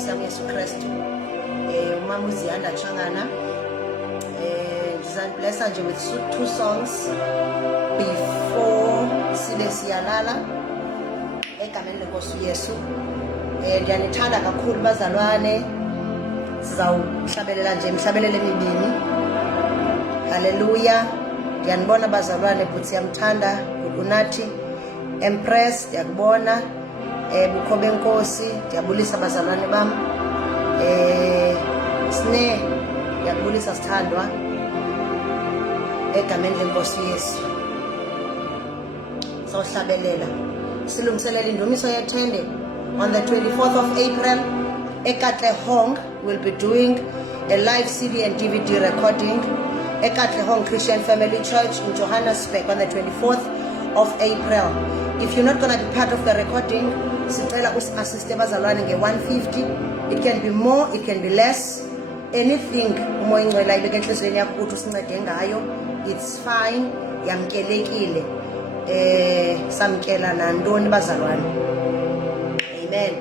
Nkosi yami Yesu Kristu. Umama uZiyanda Changana. Bless nje with 2 songs before sile siyalala egameni lenkosi Yesu. Ndiyanithanda kakhulu bazalwane, sizawuhlabelela nje imhlabelelo emibini. Haleluya. Ndiyanibona bazalwane, bhuti yamthanda uNathi Empress, ndiyakubona. Bukho benkosi, ndiyabulisa bazalwane bam. Sine, ndiyakubulisa sithandwa egameni lenkosi Yesu. Sawuhlabelela silungiselela indumiso yethende on the 24th of April. eKatlehong will be doing a live CD and DVD recording. eKatlehong Christian Family Church in Johannesburg on the 24th of April. If you're not going to be part of the recording, sicela usi-assiste bazalwane nge-150. It can be more, it can be less. Anything umoya ingcwele ayibeke enhliziyweni yakho ukuthi usincede ngayo, it's fine, yamkelekile. Samkela nantoni bazalwane. Amen.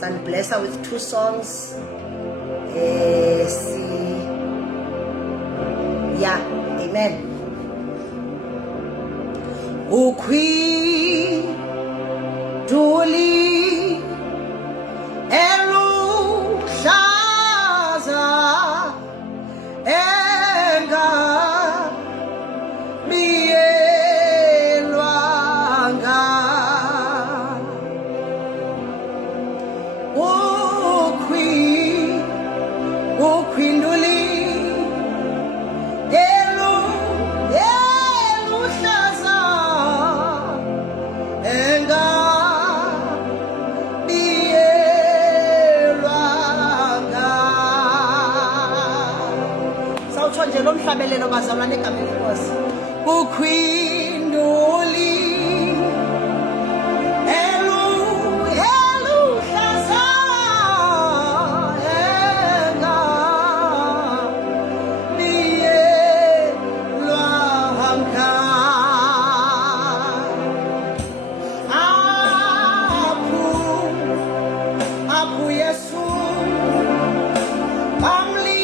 San bless her with 2 songs. Yeah, amen. Ukwi duli eluhlaza enga biyelwanga ukwi nduli nje lo mhlabelelo bazalwane egameni lenkosi. Ukhwinduli eluhlaza enga biyelwanga aphu Yesu amli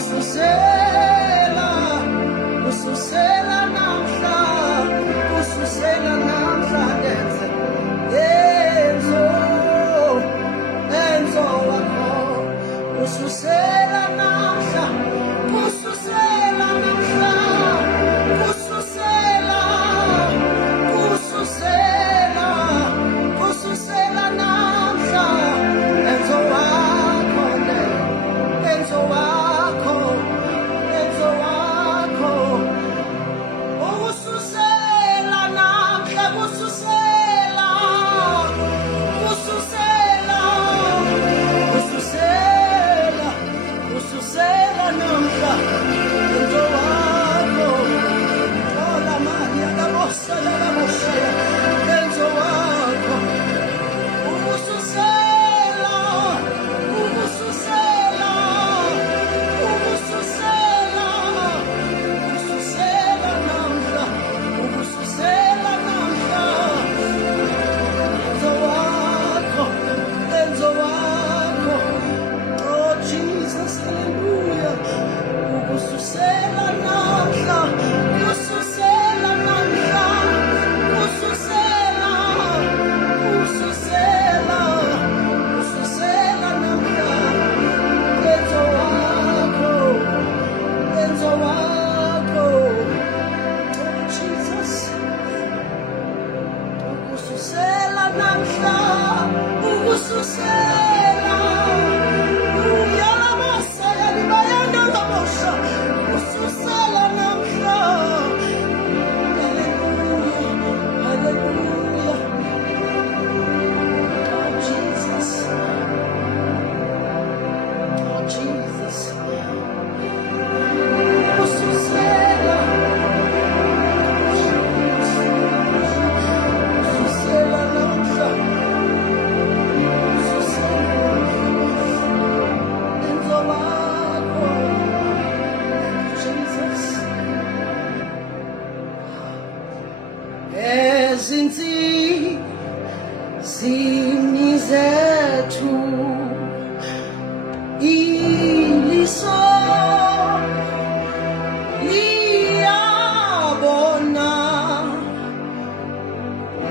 ususela, ususela namhla, ususela namhla ndenze enzo wakho, ususela namhla, ususela namhla, ususela, ususela, ususela namhla, enzo wakho, enzo wakho, enzo wakho, ususela namhla, ususela, ususela, ususela, ususela namhla, enzo wakho, ola mali akabosa akabosa, enzo wakho, ususela, ususela, ususela, ususela namhla, ususela namhla, enzo wakho, enzo wakho, oh Jesus, hallelujah, ususela namhla, ususela namhla, ususela, ususela, ususela namhla, enzo wakho, enzo wakho, oh Jesus, ususela namhla, ususela, uyalabasa yalibayanda labosha, ususela namhla, hallelujah, hallelujah, oh Jesus, oh Jesus, ususela, ususela namhla, enzo wakho, Jesus, ezinsizini zethu iliso liyabona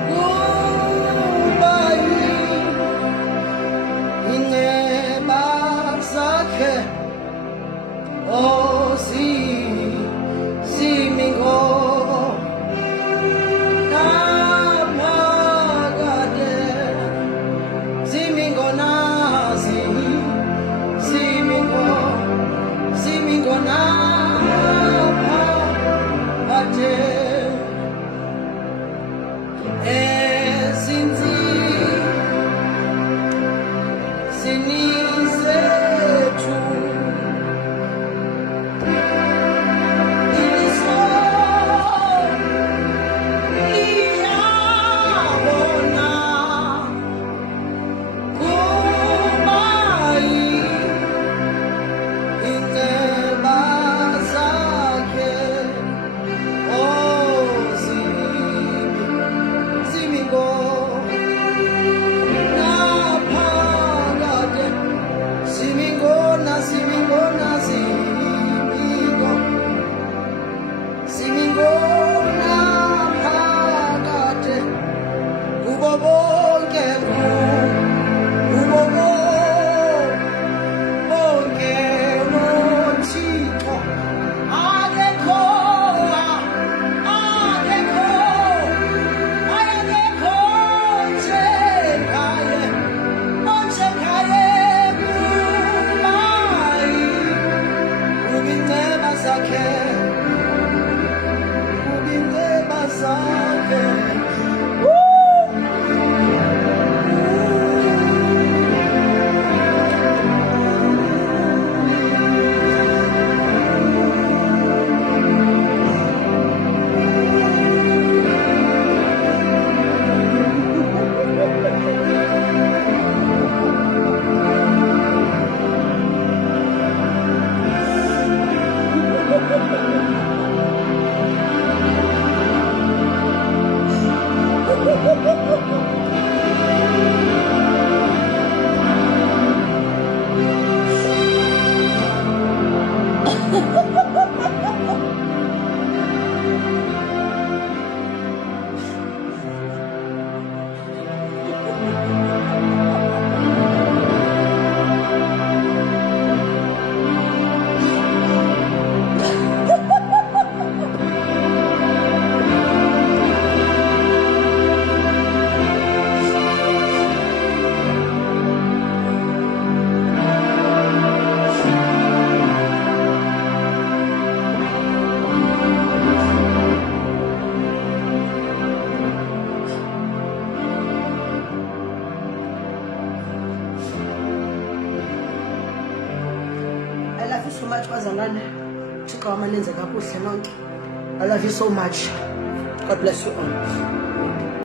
kuba ineba zakhe zimingo naphakade, zimingo nazi, zimingo much bazalwane. Thixo amalenze kakuhle nonke. I love you so much. God bless you all.